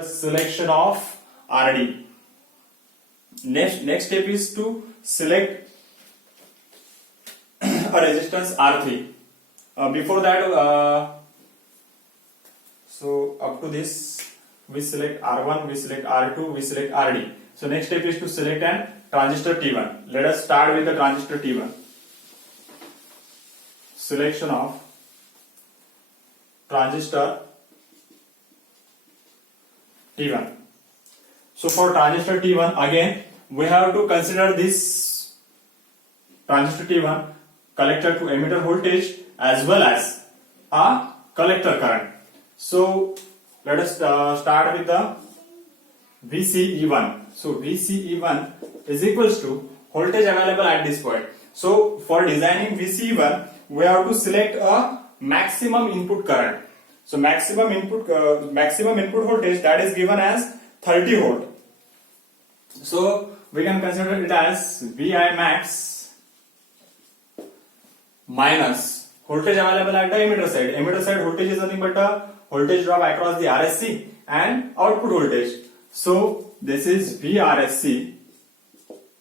Selection of RD. Next step is to select a resistance R3. Before that, so up to this we select R1, we select R2, we select RD. So next step is to select an transistor T1. Let us start with the transistor T1. Selection of transistor T1. So for transistor T1, again we have to consider this transistor T1 collector to emitter voltage as well as a collector current. So let us start with the VCE1. So VCE1 is equals to voltage available at this point. So for designing VCE1, we have to select a maximum input current. So maximum input voltage, that is given as 30 volt. So we can consider it as VI max minus voltage available at the emitter side. Emitter side voltage is nothing but a voltage drop across the RSC and output voltage. So this is VRSC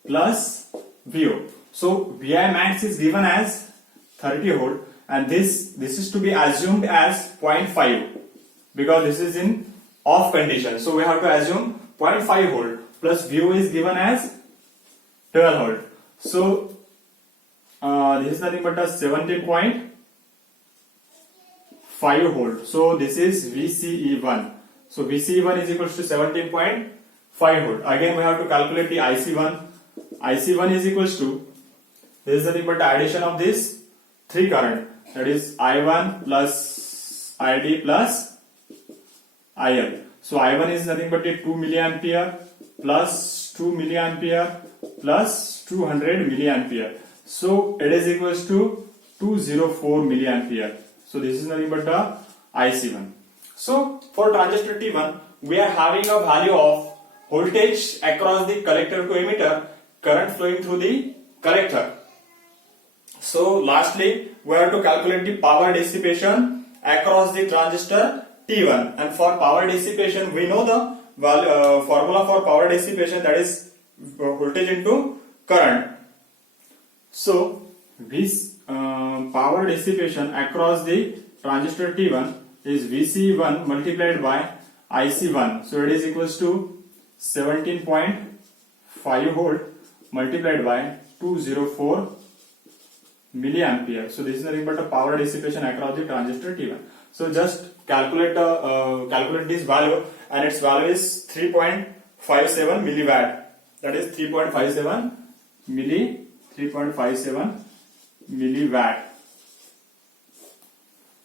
plus VO. So VI max is given as 30 volt and this is to be assumed as 0.5 because this is in off condition. So we have to assume 0.5 volt plus VO is given as 12 volt. So this is nothing but a 17.5 volt. So this is VCE1. So VCE1 is equals to 17.5 volt. Again we have to calculate the IC1. IC1 is equals to, this is nothing but the addition of this three current, that is I1 plus ID plus IL. So I1 is nothing but a 2 milliampere plus 2 milliampere plus 200 milliampere. So it is equals to 204 milliampere. So this is nothing but the IC1. So for transistor T1, we are having a value of voltage across the collector to emitter, current flowing through the collector. So lastly, we have to calculate the power dissipation across the transistor T1. And for power dissipation, we know the formula for power dissipation, that is voltage into current. So this power dissipation across the transistor T1 is VC1 multiplied by IC1. So it is equals to 17.5 volt multiplied by 204 milliampere. So this is nothing but a power dissipation across the transistor T1. So just calculate this value, and its value is 3.57 milliwatt. That is 3.57 milliwatt.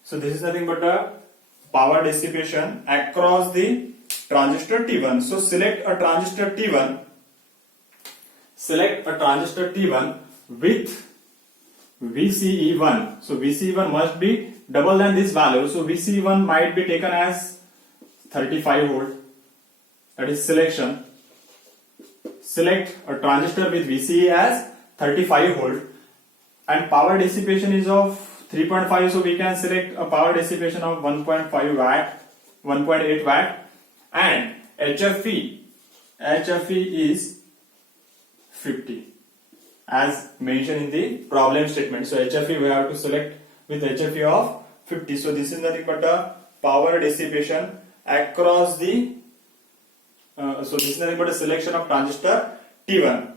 So this is nothing but a power dissipation across the transistor T1. So select a transistor T1. Select a transistor T1 with VCE1. So VCE1 must be double than this value. So VCE1 might be taken as 35 volt. That is selection. Select a transistor with VCE as 35 volt. And power dissipation is of 3.5. So we can select a power dissipation of 1.5 watt, 1.8 watt. And HFE is 50. As mentioned in the problem statement. So HFE we have to select with HFE of 50. So this is nothing but a power dissipation across the so this is nothing but a selection of transistor T1.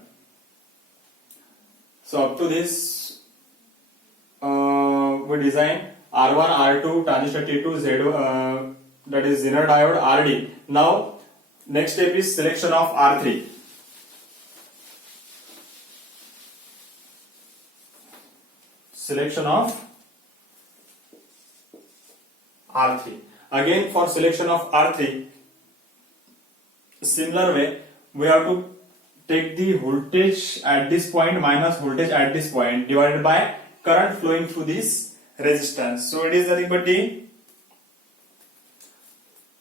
So up to this we design R1, R2, transistor T2, Z that is Zener diode, RD. Now next step is selection of R3. Selection of R3. Again for selection of R3, similar way we have to take the voltage at this point minus voltage at this point divided by current flowing through this resistance. So it is nothing but the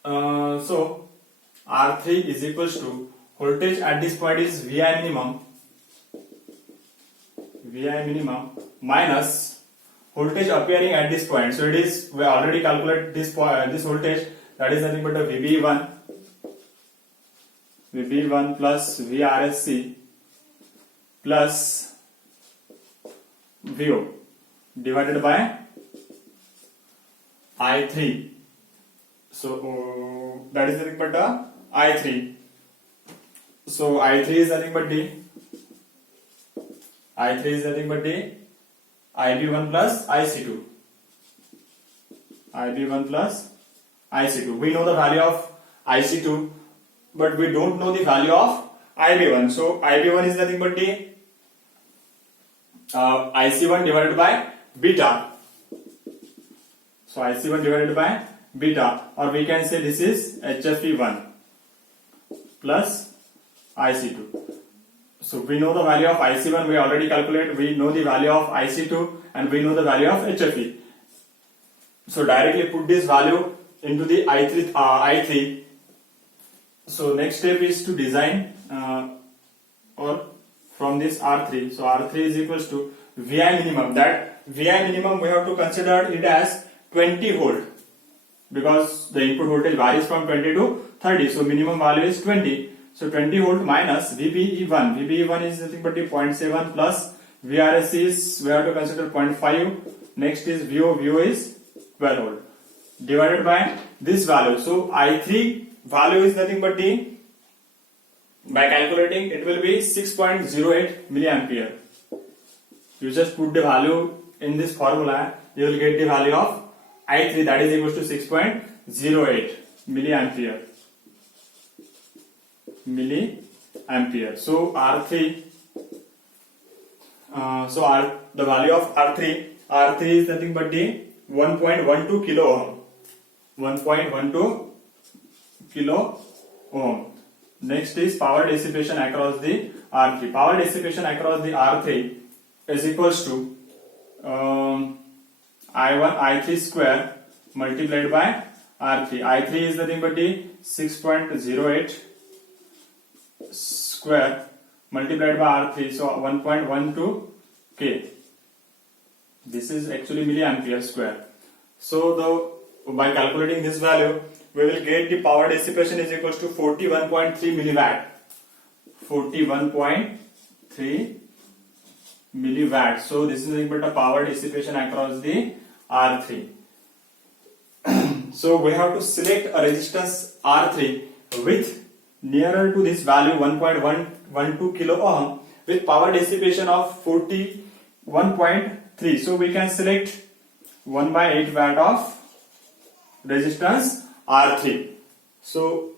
so R3 is equals to voltage at this point is VI minimum minus voltage appearing at this point. So it is, we already calculated this voltage, that is nothing but a VB1 VB1 plus VRSC plus VO divided by I3. So that is nothing but I3. So I3 is nothing but D. I3 is nothing but D. IB1 plus IC2. IB1 plus IC2. We know the value of IC2, but we don't know the value of IB1. So IB1 is nothing but D. IC1 divided by beta. So IC1 divided by beta, or we can say this is HFE1 plus IC2. So we know the value of IC1, we already calculated, we know the value of IC2 and we know the value of HFE. So directly put this value into the I3. So next step is to design or from this R3. So R3 is equals to VI minimum. That VI minimum we have to consider it as 20 volt because the input voltage varies from 20 to 30. So minimum value is 20. So 20 volt minus VBE1. VBE1 is nothing but 0.7 plus VRSC is we have to consider 0.5. Next is VO. VO is 12 volt divided by this value. So I3 value is nothing but by calculating it will be 6.08 milliampere. You just put the value in this formula, you will get the value of I3, that is equals to 6.08 milliampere. So R3, the value of R3 is nothing but the 1.12 kilo ohm. 1.12 kilo ohm. Next is power dissipation across the R3. Power dissipation across the R3 is equals to I3 square multiplied by R3. I3 is nothing but the 6.08 square multiplied by R3. So 1.12 K. This is actually milliampere square. So by calculating this value, we will get the power dissipation is equals to 41.3 milliwatt. 41.3 milliwatt. So this is equal to power dissipation across the R3. So we have to select a resistance R3 with nearer to this value 1.112 kilo ohm with power dissipation of 41.3. So we can select 1/8 watt of resistance R3. So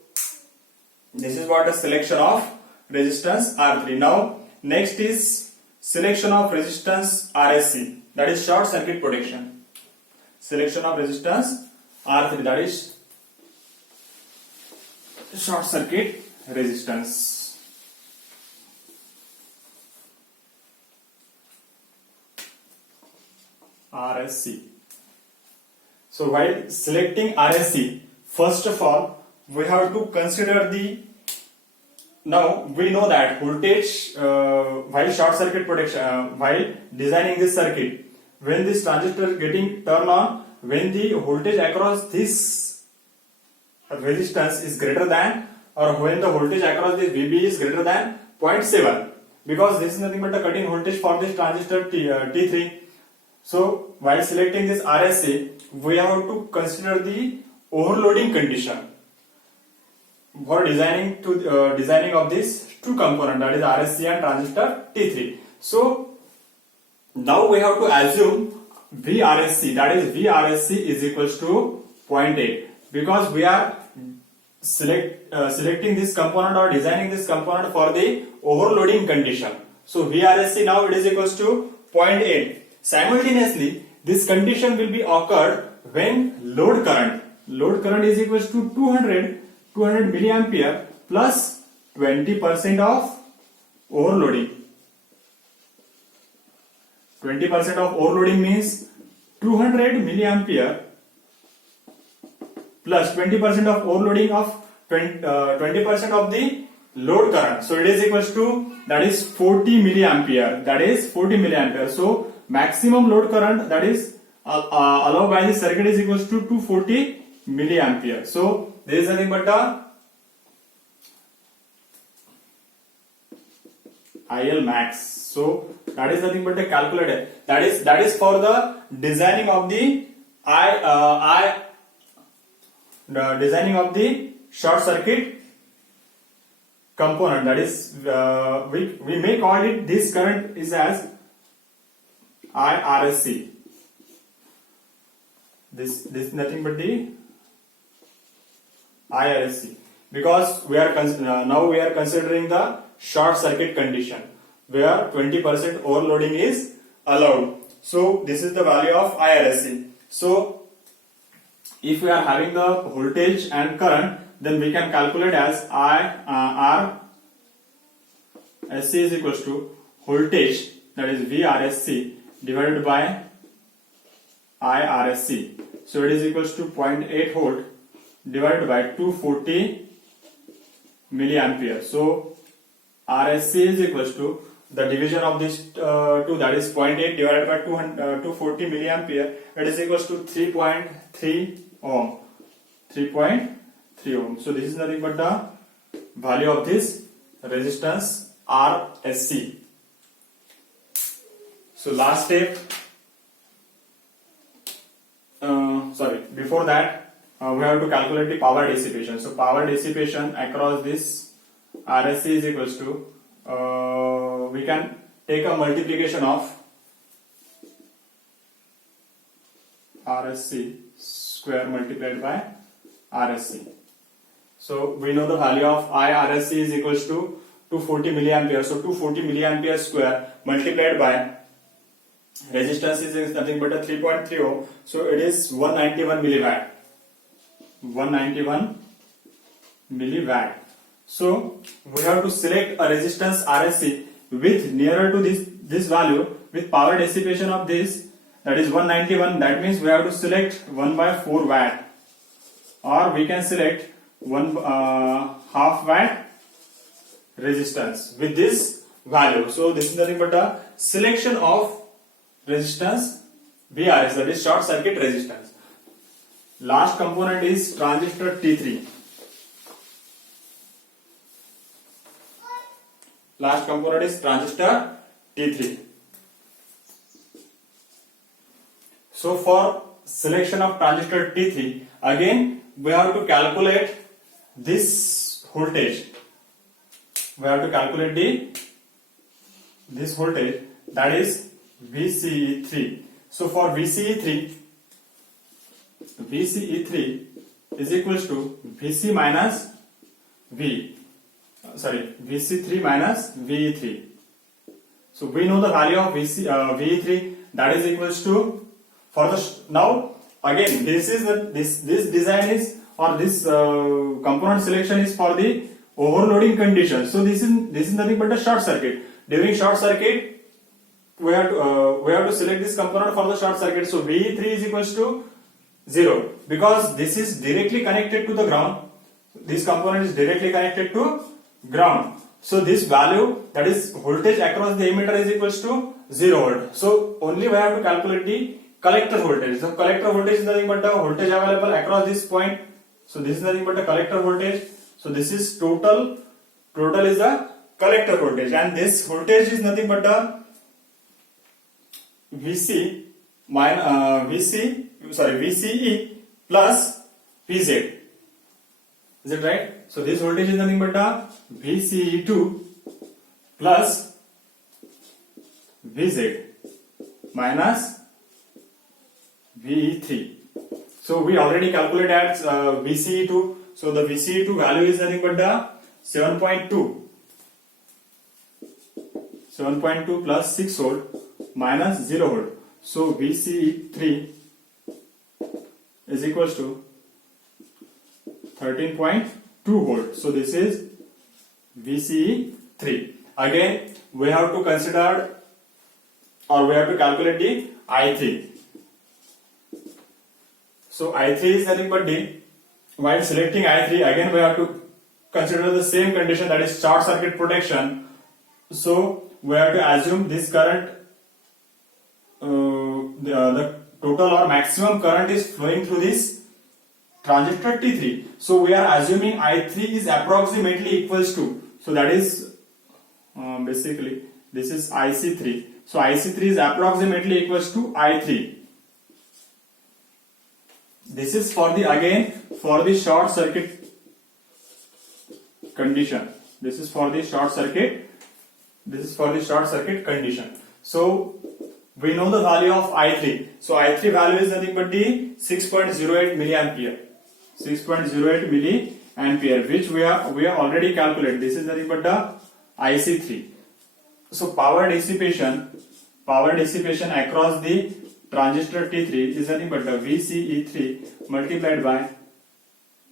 this is what a selection of resistance R3. Now next is selection of resistance RSC, that is short circuit protection. Selection of resistance R3, that is short circuit resistance. RSC. So while selecting RSC, first of all we have to consider now we know that voltage while short circuit protection, while designing this circuit, when this transistor getting turned on, when the voltage across this resistance is greater than, or when the voltage across this VB is greater than 0.7, because this is nothing but a cutting voltage for this transistor T3. So while selecting this RSC, we have to consider the overloading condition for designing of this two component, that is RSC and transistor T3. So now we have to assume VRSC, that is VRSC is equals to 0.8, because we are selecting this component or designing this component for the overloading condition. So VRSC now it is equals to 0.8. Simultaneously, this condition will be occurred when load current is equals to 200 milliampere plus 20% of overloading. 20% of overloading means 200 milliampere plus 20% of overloading of 20% of the load current. So it is equals to, that is 40 milliampere. That is 40 milliampere. So maximum load current that is allowed by the circuit is equals to 240 milliampere. So there is nothing but IL max. So that is nothing but a calculator. That is for the designing of the designing of the short circuit component. That is we may call it, this current is as IRSC. This is nothing but the IRSC, because we are now we are considering the short circuit condition where 20% overloading is allowed. So this is the value of IRSC. So if we are having the voltage and current, then we can calculate as IRSC is equals to voltage, that is VRSC, divided by IRSC. So it is equals to 0.8 volt divided by 240 milliampere. So RSC is equals to the division of this two, that is 0.8 divided by 240 milliampere. It is equals to 3.3 ohm. 3.3 ohm. So this is nothing but the value of this resistance RSC. So last step. Before that, we have to calculate the power dissipation. So power dissipation across this RSC is equals to, we can take a multiplication of RSC square multiplied by RSC. So we know the value of IRSC is equals to 240 milliampere. So 240 milliampere square multiplied by resistance is nothing but a 3.3 ohm. So it is 191 milliwatt. 191 milliwatt. So we have to select a resistance RSC with nearer to this value with power dissipation of this, that is 191. That means we have to select 1/4 watt, or we can select 1/2 watt resistance with this value. So this is nothing but a selection of resistance VRS, that is short circuit resistance. Last component is transistor T3. Last component is transistor T3. So for selection of transistor T3, again we have to calculate this voltage. We have to calculate this voltage, that is VCE3. So for VCE3 is equals to VC minus VC3 minus VE3. So we know the value of VE3, that is equals to, for the now again this design is, or this component selection is for the overloading condition. So this is nothing but a short circuit. During short circuit, we have to select this component for the short circuit. So VE3 is equals to 0, because this is directly connected to the ground. This component is directly connected to ground. So this value, that is voltage across the emitter, is equals to 0 volt. So only we have to calculate the collector voltage. So collector voltage is nothing but the voltage available across this point. So this is nothing but the collector voltage. So this is total is the collector voltage, and this voltage is nothing but the VCE plus VZ. Is it right? So this voltage is nothing but the VCE2 plus VZ minus VE3. So we already calculated at VCE2. So the VCE2 value is nothing but the 7.2 plus 6 volt minus 0 volt. So VCE3 is equals to 13.2 volt. So this is VCE3. Again, we have to consider, or we have to calculate the I3. So I3 is nothing but the, while selecting I3, again we have to consider the same condition, that is short circuit protection. So we have to assume this current, the total or maximum current is flowing through this transistor T3. So we are assuming I3 is approximately equals to, so that is basically this is IC3. So IC3 is approximately equals to I3. This is for the short circuit condition. This is for the short circuit condition. So we know the value of I3. So I3 value is nothing but the 6.08 milliampere. 6.08 milliampere, which we are already calculated. This is nothing but the IC3. So power dissipation across the transistor T3 is nothing but the VCE3 multiplied by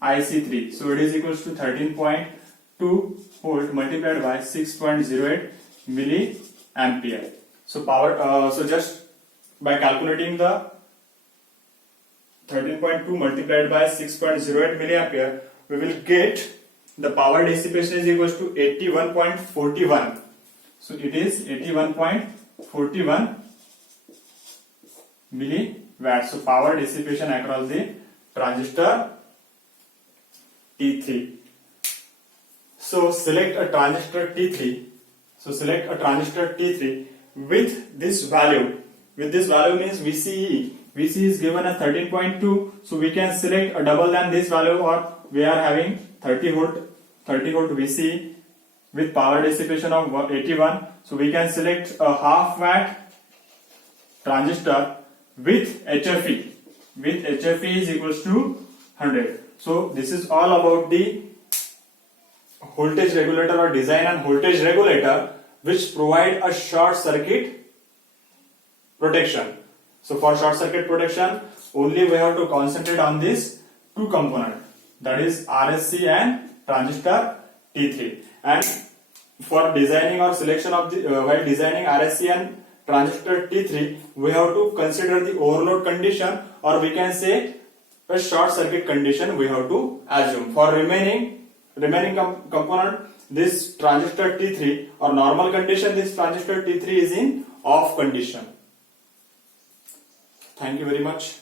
IC3. So it is equals to 13.2 volt multiplied by 6.08 milliampere. So so just by calculating the 13.2 multiplied by 6.08 milliampere, we will get the power dissipation is equals to 81.41. So it is 81.41 milliwatts. So power dissipation across the transistor T3. So select a transistor T3. With this value. With this value means VCE. VCE is given as 13.2. So we can select a double than this value, or we are having 30 volt VCE with power dissipation of 81. So we can select a half watt transistor with HFE. With HFE is equals to 100. So this is all about the voltage regulator or design and voltage regulator which provide a short circuit protection. So for short circuit protection, only we have to concentrate on these two components, that is RSC and transistor T3. And for designing or selection of the while designing RSC and transistor T3, we have to consider the overload condition, or we can say a short circuit condition we have to assume. For remaining component, this transistor T3 or normal condition, this transistor T3 is in off condition. Thank you very much.